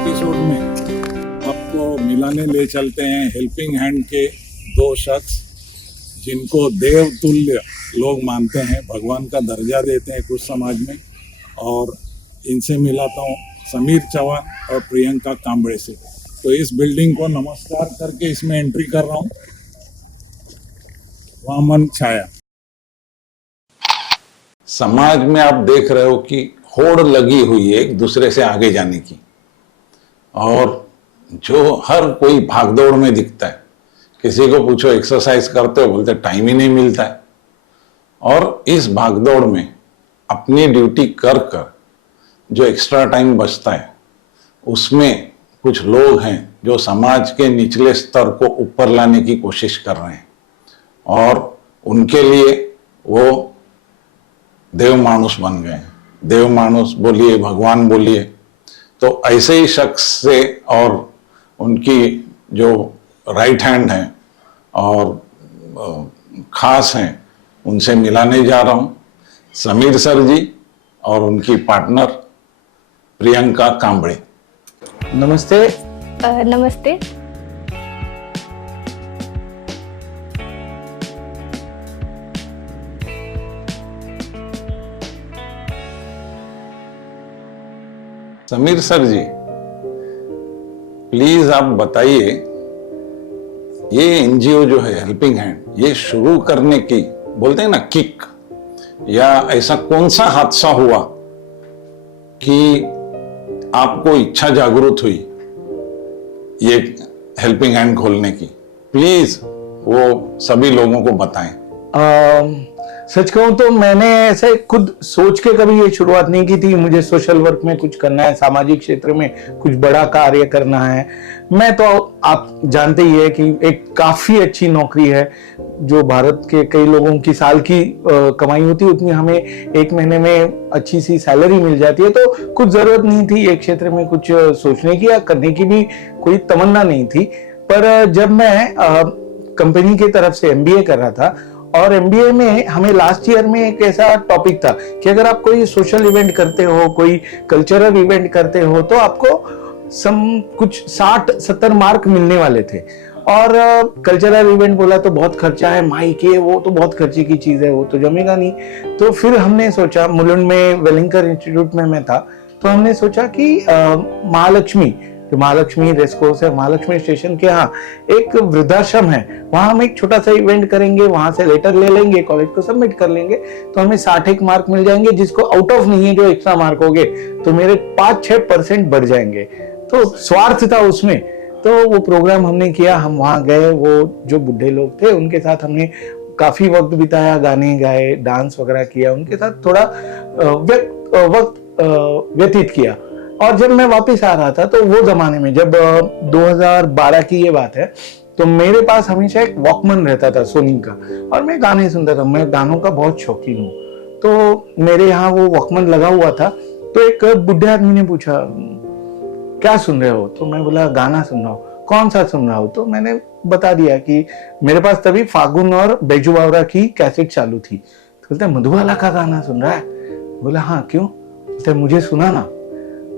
Episode में आपको मिलाने ले चलते हैं हेल्पिंग हैंड के दो शख्स जिनको देव तुल्य लोग मानते हैं, भगवान का दर्जा देते हैं कुछ समाज में। और इनसे मिलाता हूँ समीर चौहान और प्रियंका कांबड़े से। तो इस बिल्डिंग को नमस्कार करके इसमें एंट्री कर रहा हूँ। वामन छाया। समाज में आप देख रहे हो कि होड़ लगी हुई है एक दूसरे से आगे जाने की, और जो हर कोई भागदौड़ में दिखता है। किसी को पूछो एक्सरसाइज करते हो, बोलते टाइम ही नहीं मिलता है। और इस भागदौड़ में अपनी ड्यूटी कर कर जो एक्स्ट्रा टाइम बचता है, उसमें कुछ लोग हैं जो समाज के निचले स्तर को ऊपर लाने की कोशिश कर रहे हैं, और उनके लिए वो देव मानुष बन गए। देव मानुष बोलिए, भगवान बोलिए। तो ऐसे ही शख्स से और उनकी जो राइट हैंड है और खास हैं, उनसे मिलाने जा रहा हूँ। समीर सर जी और उनकी पार्टनर प्रियंका कांबड़े। नमस्ते। नमस्ते। समीर सर जी, प्लीज आप बताइए, ये एनजीओ जो है हेल्पिंग हैंड, ये शुरू करने की बोलते हैं ना किक, या ऐसा कौन सा हादसा हुआ कि आपको इच्छा जागृत हुई ये हेल्पिंग हैंड खोलने की? प्लीज वो सभी लोगों को बताएं। सच कहूं तो मैंने ऐसे खुद सोच के कभी ये शुरुआत नहीं की थी। मुझे सोशल वर्क में कुछ करना है, सामाजिक क्षेत्र में कुछ बड़ा कार्य करना है। मैं तो आप जानते ही है कि एक काफी अच्छी नौकरी है जो भारत के कई लोगों की साल की कमाई होती है, उतनी हमें एक महीने में अच्छी सी सैलरी मिल जाती है। तो कुछ जरूरत नहीं थी एक क्षेत्र में कुछ सोचने की या करने की, भी कोई तमन्ना नहीं थी। पर जब मैं कंपनी की तरफ से MBA कर रहा था, और MBA में हमें लास्ट ईयर में एक ऐसा टॉपिक था कि अगर आप कोई सोशल इवेंट करते हो, कोई कल्चरल इवेंट करते हो, तो आपको कुछ 60-70 मार्क मिलने वाले थे। और कल्चरल इवेंट बोला तो बहुत खर्चा है, माइक है, वो तो बहुत खर्चे की चीज है, वो तो जमेगा नहीं। तो फिर हमने सोचा, मुलुंड में वेलिंकर इंस्टीट्यूट में मैं था, तो हमने सोचा कि महालक्ष्मी, जो महालक्ष्मी रेसकोर्स है, महालक्ष्मी स्टेशन के यहाँ एक वृद्धाश्रम है, वहां हम एक छोटा सा इवेंट करेंगे, वहां से लेटर ले लेंगे, कॉलेज को सबमिट कर लेंगे, तो हमें 61 मार्क मिल जाएंगे, जिसको आउट ऑफ नहीं है, जो एक्स्ट्रा मार्क हो गए तो मेरे 5-6% बढ़ जाएंगे। तो स्वार्थ था उसमें। तो वो प्रोग्राम हमने किया, हम वहां गए, वो जो बुढ़े लोग थे उनके साथ हमने काफी वक्त बिताया, गाने गाए, डांस वगैरह किया, उनके साथ थोड़ा वक्त व्यतीत किया। और जब मैं वापस आ रहा था, तो वो जमाने में जब 2012 की ये बात है, तो मेरे पास हमेशा एक वॉकमैन रहता था सोनी का, और मैं गाने सुनता था। मैं गानों का बहुत शौकीन हूँ। तो मेरे यहाँ वो वॉकमैन लगा हुआ था। तो एक बुढ़े आदमी ने पूछा, क्या सुन रहे हो? तो मैं बोला, गाना सुन रहा हूँ। कौन सा सुन रहा हो? तो मैंने बता दिया कि मेरे पास तभी फागुन और बैजू बावरा की कैसेट चालू थी। तो बोलते, मधुबाला का गाना सुन रहा है? बोला, हाँ, क्यों? बोलते, मुझे सुना ना।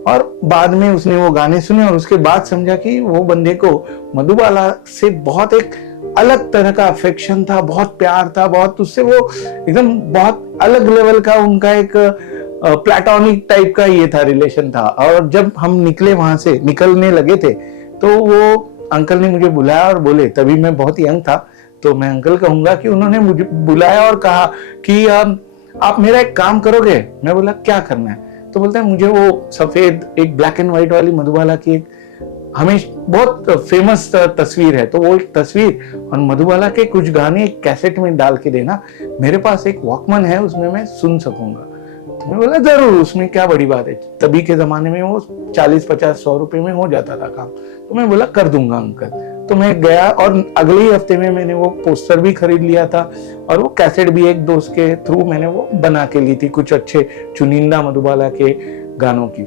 और बाद में उसने वो गाने सुने, और उसके बाद समझा कि वो बंदे को मधुबाला से बहुत एक अलग तरह का अफेक्शन था, बहुत प्यार था, बहुत उससे वो एकदम बहुत अलग लेवल का उनका एक प्लेटोनिक टाइप का ये था, रिलेशन था। और जब हम निकले, वहां से निकलने लगे थे, तो वो अंकल ने मुझे बुलाया और बोले, तभी मैं बहुत यंग था, तो मैं अंकल कहूंगा कि उन्होंने मुझे बुलाया और कहा कि आप मेरा एक काम करोगे? मैं बोला, क्या करना है? तो बोलते हैं, मुझे वो सफेद एक ब्लैक एंड व्हाइट वाली मधुबाला की एक हमेशा बहुत फेमस तस्वीर है, तो वो एक तस्वीर और मधुबाला के कुछ गाने एक कैसेट में डाल के देना, मेरे पास एक वॉकमैन है, उसमें मैं सुन सकूंगा। तो मैं बोला, जरूर, उसमें क्या बड़ी बात है। तभी के जमाने में वो 40-50-100 रुपए में हो जाता था काम। तो मैं बोला, कर दूंगा अंकल। तो मैं गया, और अगले ही हफ्ते में मैंने वो पोस्टर भी खरीद लिया था, और वो कैसेट भी एक दोस्त के थ्रू मैंने वो बना के ली थी, कुछ अच्छे चुनिंदा मधुबाला के गानों की,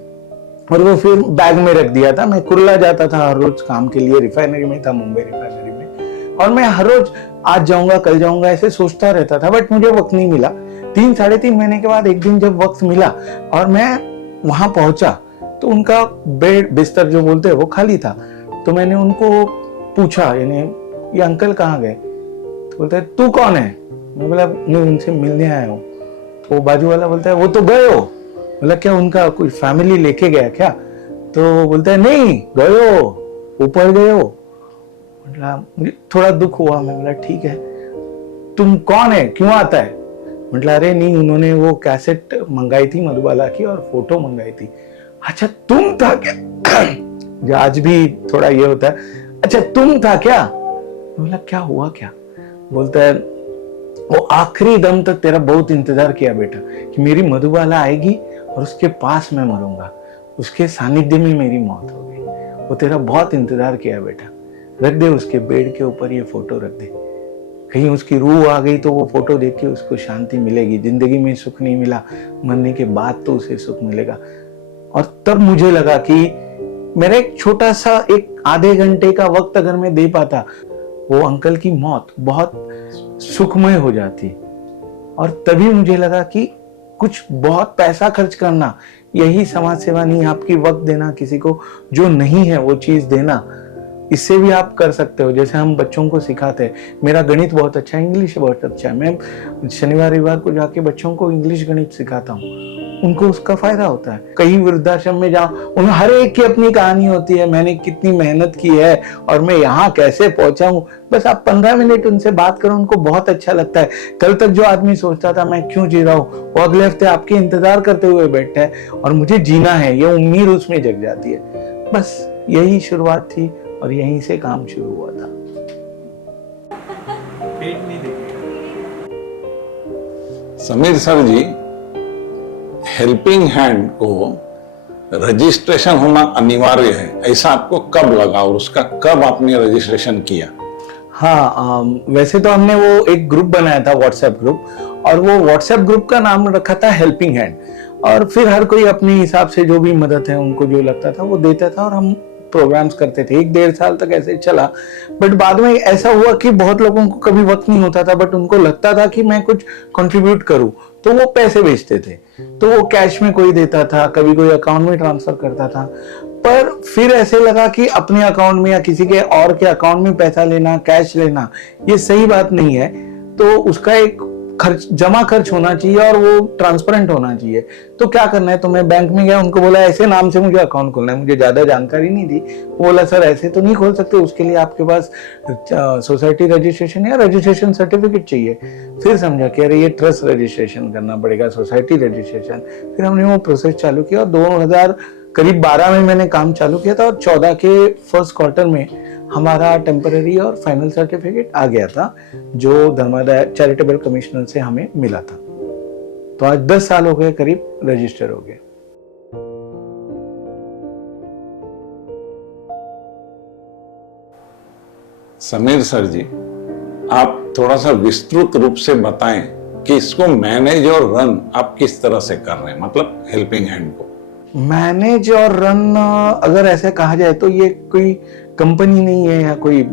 और वो फिर बैग में रख दिया था। मैं कुर्ला जाता था हर रोज काम के लिए, रिफाइनरी में था, मुंबई रिफाइनरी में, और मैं हर रोज आज जाऊंगा कल जाऊंगा ऐसे सोचता रहता था, बट मुझे वक्त नहीं मिला। 3-3.5 महीने के बाद एक दिन जब वक्त मिला और मैं वहां पहुंचा, तो उनका बेड बिस्तर जो बोलते हैं वो खाली था। तो मैंने उनको पूछा, यानी ये अंकल कहाँ गए? तो बोलता है तू कौन है? मैं बोला नहीं, उनसे मिलने आया हूँ। तो बाजू वाला बोलता है वो तो गए हो। बोला क्या उनका कोई फैमिली लेके गया क्या? तो बोलता है नहीं, गए हो, ऊपर गए हो। मतलब मुझे थोड़ा दुख हुआ। मैं बोला ठीक है, तुम कौन है, क्यों आता है? मतलब अरे नहीं, उन्होंने वो कैसेट मंगाई थी मधुबाला की और फोटो मंगाई थी। अच्छा तुम था क्या? जो आज भी थोड़ा ये होता है, अच्छा तुम था क्या? बोला क्या हुआ क्या? बोलता है वो आखिरी दम तक तेरा बहुत इंतजार किया बेटा, कि मेरी मधुबाला आएगी और उसके पास मैं मरूंगा, उसके सानिध्य में मेरी मौत होगी। वो तेरा बहुत इंतजार किया बेटा, रख दे उसके बेड के ऊपर ये फोटो रख दे, कहीं उसकी रूह आ गई तो वो फोटो देख के उसको शांति मिलेगी। जिंदगी में सुख नहीं मिला, मरने के बाद तो उसे सुख मिलेगा। और तब मुझे लगा कि मेरा एक छोटा सा एक आधे घंटे का वक्त अगर मैं दे पाता, वो अंकल की मौत बहुत सुखमय हो जाती। और तभी मुझे लगा कि कुछ बहुत पैसा खर्च करना यही समाज सेवा नहीं, आपकी वक्त देना, किसी को जो नहीं है वो चीज देना, इससे भी आप कर सकते हो। जैसे हम बच्चों को सिखाते हैं, मेरा गणित बहुत अच्छा है, इंग्लिश बहुत अच्छा है, मैं शनिवार रविवार को जाके बच्चों को इंग्लिश गणित सिखाता हूँ, उनको उसका फायदा होता है। कहीं वृद्धाश्रम में जाओ, उन हर एक की अपनी कहानी होती है, मैंने कितनी मेहनत की है और मैं यहाँ कैसे पहुंचा हूँ। बस आप 15 मिनट उनसे बात करो, उनको बहुत अच्छा लगता है। कल तक जो आदमी सोचता था मैं क्यों जी रहा हूँ, वो अगले हफ्ते आपके इंतजार करते हुए बैठा है और मुझे जीना है, ये उम्मीद उसमें जग जाती है। बस यही शुरुआत थी और यहीं से काम शुरू हुआ था। समीर सर जी, हेल्पिंग हैंड को रजिस्ट्रेशन होना अनिवार्य है, ऐसा आपको कब लगा और उसका कब आपने रजिस्ट्रेशन किया? हाँ, वैसे तो हमने वो एक ग्रुप बनाया था, व्हाट्सएप ग्रुप, और वो व्हाट्सएप ग्रुप का नाम रखा था हेल्पिंग हैंड। और फिर हर कोई अपने हिसाब से जो भी मदद है उनको जो लगता था वो देता था और हम प्रोग्राम्स करते थे। 1-1.5 साल तक ऐसे चला। बट बाद में ऐसा हुआ कि बहुत लोगों को कभी वक्त नहीं होता था, बट उनको लगता था कि मैं कुछ कंट्रीब्यूट करूं, तो वो पैसे भेजते थे। तो वो कैश में कोई देता था, कभी कोई अकाउंट में ट्रांसफर करता था। पर फिर ऐसे लगा कि अपने अकाउंट में या किसी के और के अकाउंट में पैसा लेना, कैश लेना, ये सही बात नहीं है। तो उसका एक खर्च, जमा खर्च होना चाहिए और वो ट्रांसपेरेंट होना चाहिए। तो क्या करना है, तो मैं बैंक में गया, उनको बोला ऐसे नाम से मुझे अकाउंट खोलना है, मुझे ज्यादा जानकारी नहीं थी। बोला सर ऐसे तो नहीं खोल सकते, उसके लिए आपके पास सोसाइटी रजिस्ट्रेशन या रजिस्ट्रेशन सर्टिफिकेट चाहिए। फिर समझा कि अरे ये ट्रस्ट रजिस्ट्रेशन करना पड़ेगा, सोसाइटी रजिस्ट्रेशन। फिर हमने वो प्रोसेस चालू किया और 2012 में मैंने काम चालू किया था और 14 के फर्स्ट क्वार्टर में हमारा टेम्पररी और फाइनल सर्टिफिकेट आ गया था, जो धर्मादाय चैरिटेबल कमिश्नर से हमें मिला था। तो आज 10 साल हो गए करीब रजिस्टर हो गए। समीर सर जी, आप थोड़ा सा विस्तृत रूप से बताएं कि इसको मैनेज और रन आप किस तरह से कर रहे हैं, मतलब हेल्पिंग हैंड को। मैनेज और रन अगर ऐसे कहा जाए तो ये कोई कंपनी नहीं है या कोई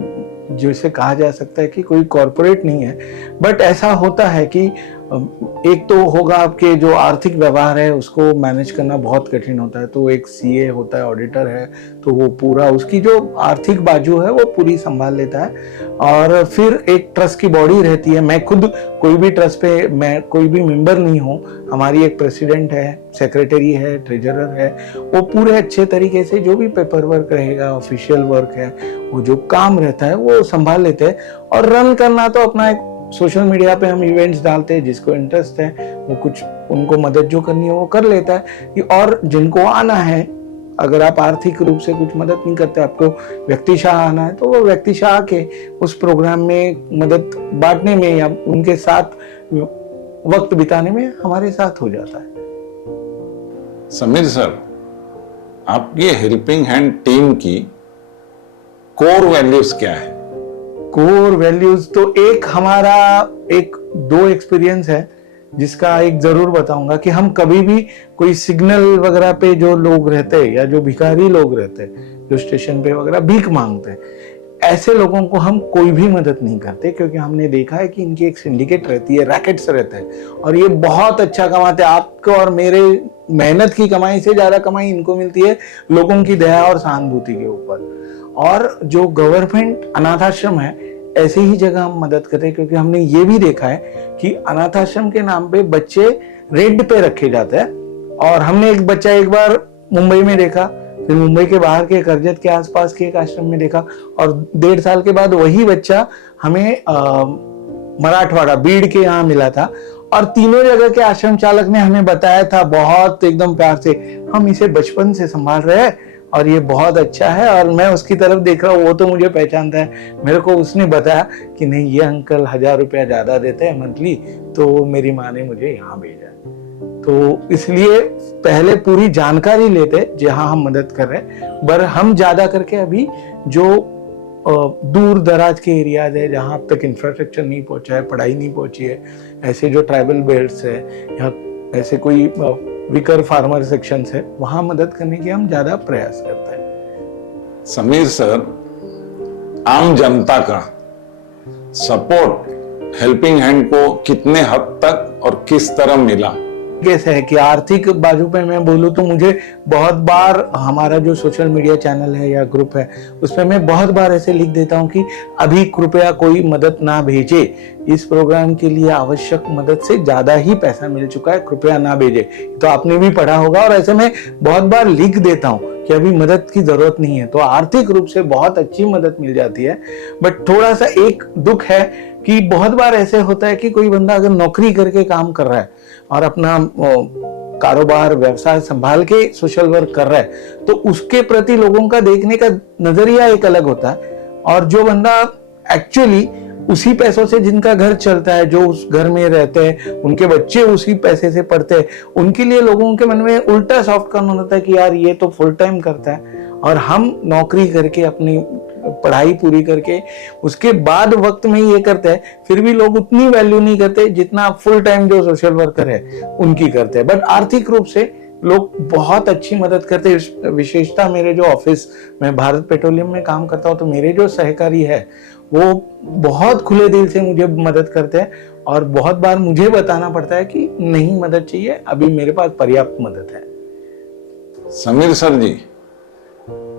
जिसे कहा जा सकता है कि कोई कॉरपोरेट नहीं है। बट ऐसा होता है कि एक तो होगा आपके जो आर्थिक व्यवहार है उसको मैनेज करना बहुत कठिन होता है। तो एक सीए होता है, ऑडिटर है, तो वो पूरा उसकी जो आर्थिक बाजू है वो पूरी संभाल लेता है। और फिर एक ट्रस्ट की बॉडी रहती है। मैं खुद कोई भी ट्रस्ट पे मैं कोई भी मेंबर नहीं हूँ। हमारी एक प्रेसिडेंट है, सेक्रेटरी है, ट्रेजरर है, वो पूरे अच्छे तरीके से जो भी पेपर वर्क रहेगा, ऑफिशियल वर्क है, वो जो काम रहता है वो संभाल लेते हैं। और रन करना तो अपना एक सोशल मीडिया पे हम इवेंट्स डालते हैं, जिसको इंटरेस्ट है वो कुछ उनको मदद जो करनी है वो कर लेता है। और जिनको आना है, अगर आप आर्थिक रूप से कुछ मदद नहीं करते, आपको व्यक्तिशाह आना है, तो वो व्यक्तिशाह के उस प्रोग्राम में मदद बांटने में या उनके साथ वक्त बिताने में हमारे साथ हो जाता है। समीर सर, आपकी हेल्पिंग हैंड टीम की कोर वैल्यूज क्या है? कोर वैल्यूज तो एक हमारा एक दो एक्सपीरियंस है जिसका एक जरूर बताऊंगा कि हम कभी भी कोई सिग्नल वगैरह पे जो लोग रहते हैं या जो भिखारी लोग रहते हैं जो स्टेशन पे वगैरह भीख मांगते हैं, ऐसे लोगों को हम कोई भी मदद नहीं करते, क्योंकि हमने देखा है कि इनकी एक सिंडिकेट रहती है, रैकेट्स रहते हैं, और ये बहुत अच्छा कमाते हैं। आपको और मेरे मेहनत की कमाई से ज्यादा कमाई इनको मिलती है लोगों की दया और सहानुभूति के ऊपर। और जो गवर्नमेंट अनाथ आश्रम है, ऐसे ही जगह हम मदद करते हैं, क्योंकि हमने ये भी देखा है कि अनाथ आश्रम के नाम पे बच्चे रेंट पे रखे जाते हैं। और हमने एक बच्चा एक बार मुंबई में देखा, फिर मुंबई के बाहर के करजत के आसपास के एक आश्रम में देखा, और 1.5 साल के बाद वही बच्चा हमें मराठवाड़ा बीड़ के यहाँ मिला था। और तीनों जगह के आश्रम चालक ने हमें बताया था बहुत एकदम प्यार से, हम इसे बचपन से संभाल रहे हैं और ये बहुत अच्छा है। और मैं उसकी तरफ देख रहा हूँ, वो तो मुझे पहचानता है। मेरे को उसने बताया कि नहीं, ये अंकल 1000 रुपया ज्यादा देते हैं मंथली, तो मेरी माँ ने मुझे यहाँ भेजा। तो इसलिए पहले पूरी जानकारी लेते जहां हम मदद कर रहे हैं, पर हम ज्यादा करके अभी जो दूर दराज के एरियाज है, जहां अब तक इंफ्रास्ट्रक्चर नहीं पहुंचा है, पढ़ाई नहीं पहुंची है, ऐसे जो ट्राइबल बेल्ट्स है या ऐसे कोई वीकर फार्मर सेक्शंस है, वहां मदद करने की हम ज्यादा प्रयास करते हैं। समीर सर, आम जनता का सपोर्ट हेल्पिंग हैंड को कितने हद तक और किस तरह मिला? कैसे है कि आर्थिक बाजू पे मैं बोलूं तो मुझे बहुत बार हमारा जो सोशल मीडिया चैनल है या ग्रुप है, उसमें मैं बहुत बार ऐसे लिख देता हूं कि अभी कृपया कोई मदद ना भेजे, इस प्रोग्राम के लिए आवश्यक मदद से ज्यादा ही पैसा मिल चुका है, कृपया ना भेजे। तो आपने भी पढ़ा होगा, और ऐसे में बहुत बार लिख देता हूं कि अभी मदद की जरूरत नहीं है। तो आर्थिक रूप से बहुत अच्छी मदद मिल जाती है। बट थोड़ा सा एक दुख है कि बहुत बार ऐसे होता है कि कोई बंदा अगर नौकरी करके काम कर रहा है और अपना कारोबार व्यवसाय संभाल के सोशल वर्क कर रहा है, तो उसके प्रति लोगों का देखने का नजरिया एक अलग होता है। और जो बंदा एक्चुअली उसी पैसों से जिनका घर चलता है, जो उस घर में रहते हैं, उनके बच्चे उसी पैसे से पढ़ते हैं, उनके लिए लोगों के मन में उल्टा सॉफ्ट कॉर्नर होता है कि यार ये तो फुल टाइम करता है, और हम नौकरी करके अपनी पढ़ाई पूरी करके उसके बाद वक्त में ये करते हैं, फिर भी लोग उतनी वैल्यू नहीं करते जितना फुल टाइम जो सोशल वर्कर है उनकी करते हैं। बट आर्थिक रूप से लोग बहुत अच्छी मदद करते हैं। विशेषता मेरे जो ऑफिस में भारत पेट्रोलियम में काम करता हूँ, तो मेरे जो सहकारी है वो बहुत खुले दिल से मुझे मदद करते हैं, और बहुत बार मुझे बताना पड़ता है कि नहीं मदद चाहिए, अभी मेरे पास पर्याप्त मदद है। समीर सर जी,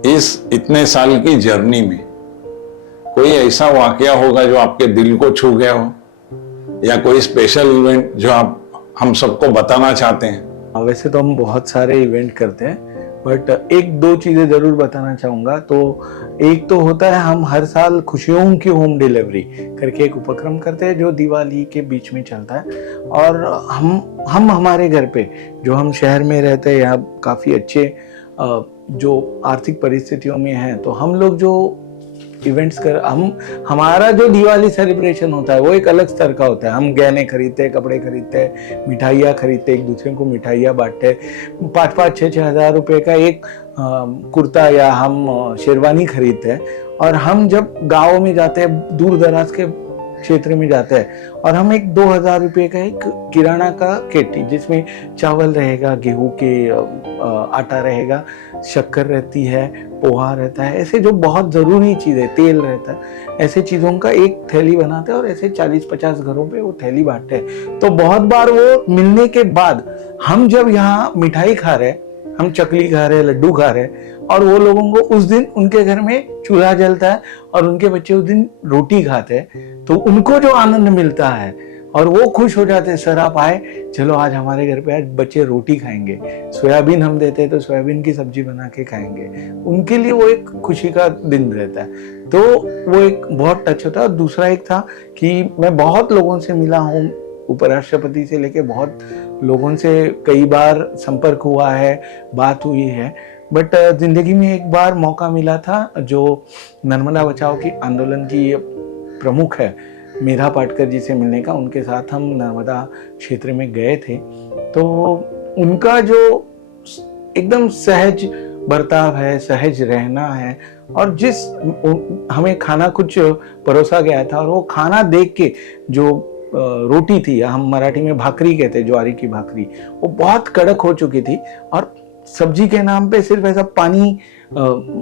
इस इतने साल की जर्नी में कोई ऐसा वाकया होगा जो आपके दिल को छू गया हो, या कोई स्पेशल इवेंट जो आप हम सबको बताना चाहते हैं? वैसे तो हम बहुत सारे इवेंट करते हैं, बट एक दो चीजें जरूर बताना चाहूंगा। तो एक तो होता है, हम हर साल खुशियों की होम डिलीवरी करके एक उपक्रम करते हैं जो दिवाली के बीच में चलता है। और हम हमारे घर पे, जो हम शहर में रहते हैं या काफी अच्छे जो आर्थिक परिस्थितियों में हैं, तो हम लोग जो इवेंट्स हमारा जो दिवाली सेलिब्रेशन होता है वो एक अलग स्तर का होता है। हम गहने खरीदते हैं, कपड़े खरीदते हैं, मिठाइयाँ खरीदते हैं, एक दूसरे को मिठाइयाँ बांटते हैं, 5-5, 6-6 हज़ार रुपए का एक कुर्ता या हम शेरवानी खरीदते हैं। और हम जब गाँव में जाते हैं, दूर दराज के क्षेत्र में जाते हैं, और हम एक 2000 रुपये का एक किराना का किट, जिसमें चावल रहेगा, गेहूं के आटा रहेगा, शक्कर रहती है, पोहा रहता है, ऐसे जो बहुत जरूरी चीजें, तेल रहता है, ऐसे चीजों का एक थैली बनाते हैं और ऐसे 40-50 घरों पे वो थैली बांटते हैं। तो बहुत बार वो मिलने के बाद हम जब यहाँ मिठाई खा रहे हैं, हम चकली खा रहे हैं, लड्डू खा रहे हैं, और वो लोगों को उस दिन उनके घर में चूल्हा जलता है और उनके बच्चे उस दिन रोटी खाते हैं, तो उनको जो आनंद मिलता है और वो खुश हो जाते हैं, सर आप आए, चलो आज हमारे घर पे आज बच्चे रोटी खाएंगे, सोयाबीन हम देते हैं तो सोयाबीन की सब्जी बना के खाएंगे, उनके लिए वो एक खुशी का दिन रहता है। तो वो एक बहुत टच होता है। और दूसरा एक था कि मैं बहुत लोगों से मिला हूँ, उपराष्ट्रपति से लेके बहुत लोगों से कई बार संपर्क हुआ है, बात हुई है। बट जिंदगी में एक बार मौका मिला था, जो नर्मदा बचाओ की आंदोलन की प्रमुख है मेधा पाटकर जी से मिलने का। उनके साथ हम नर्मदा क्षेत्र में गए थे, तो उनका जो एकदम सहज बर्ताव है, सहज रहना है, और जिस हमें खाना कुछ परोसा गया था, और वो खाना देख के जो रोटी थी, हम मराठी में भाकरी कहते हैं, ज्वारी की भाकरी, वो बहुत कड़क हो चुकी थी, और सब्जी के नाम पे सिर्फ ऐसा पानी,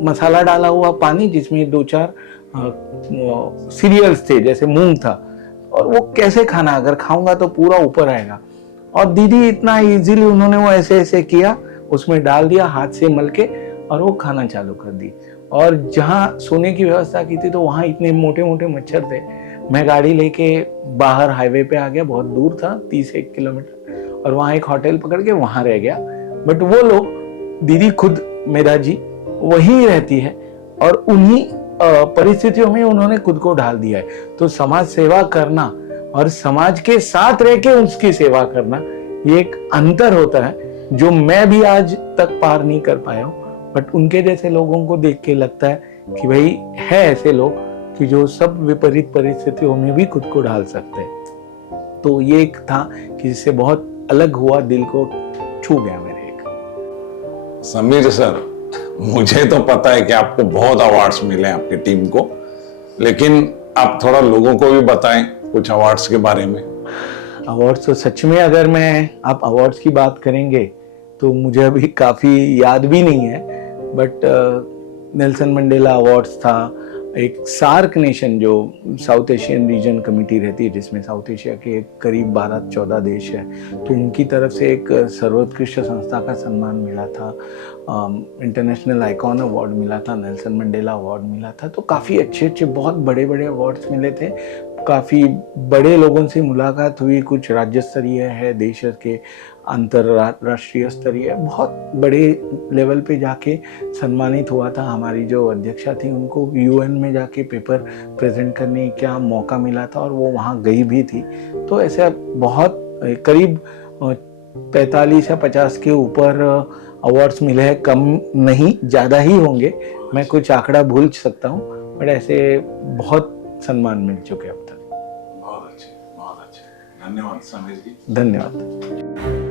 मसाला डाला हुआ पानी, जिसमें 2-4 सीरियल्स थे जैसे मूंग था, और वो कैसे खाना, अगर खाऊंगा तो पूरा ऊपर आएगा। और दीदी इतना इजीली उन्होंने वो ऐसे ऐसे किया, उसमें डाल दिया हाथ से मल के, और वो खाना चालू कर दी। और जहाँ सोने की व्यवस्था की थी तो वहाँ इतने मोटे मोटे मच्छर थे, मैं गाड़ी लेके बाहर हाईवे पे आ गया, बहुत दूर था 31 किलोमीटर, और वहाँ एक होटल पकड़ के वहाँ रह गया। बट वो लोग, दीदी खुद मेधा जी वहीं रहती है, और उन्हीं परिस्थितियों में उन्होंने खुद को ढाल दिया है। तो समाज सेवा करना और समाज के साथ रह के उसकी सेवा करना, ये एक अंतर होता है जो मैं भी आज तक पार नहीं कर पाया हूँ। बट उनके जैसे लोगों को देख के लगता है कि भाई है ऐसे लोग कि जो सब विपरीत परिस्थितियों में भी खुद को ढाल सकते हैं। तो ये एक था कि जिससे बहुत अलग हुआ, दिल को छू गया मेरे एक। समीर सर, मुझे तो पता है कि आपको बहुत अवार्ड्स मिले हैं आपकी टीम को, लेकिन आप थोड़ा लोगों को भी बताएं कुछ अवार्ड्स के बारे में। अवार्ड्स तो सच में, अगर आप अवार्ड्स की बात करेंगे तो मुझे अभी काफ़ी याद भी नहीं है। बट नेल्सन मंडेला अवार्ड्स था, एक सार्क नेशन जो साउथ एशियन रीजन कमेटी रहती है जिसमें साउथ एशिया के करीब 12-14 देश है, तो उनकी तरफ से एक सर्वोत्कृष्ट संस्था का सम्मान मिला था, इंटरनेशनल आइकॉन अवार्ड मिला था, नेल्सन मंडेला अवार्ड मिला था। तो काफ़ी अच्छे अच्छे बहुत बड़े बड़े अवार्ड्स मिले थे, काफ़ी बड़े लोगों से मुलाकात हुई, कुछ राज्य स्तरीय है, देश के अंतरराष्ट्रीय स्तरीय, बहुत बड़े लेवल पे जाके सम्मानित हुआ था। हमारी जो अध्यक्षा थी उनको यूएन में जाके पेपर प्रेजेंट करने का मौका मिला था, और वो वहाँ गई भी थी। तो ऐसे बहुत करीब 45 या 50 के ऊपर अवार्ड्स मिले हैं, कम नहीं ज़्यादा ही होंगे, मैं कुछ आंकड़ा भूल सकता हूँ, बट ऐसे बहुत सम्मान मिल चुके अब तक। बहुत अच्छे, बहुत अच्छे। धन्यवाद समीर जी। धन्यवाद।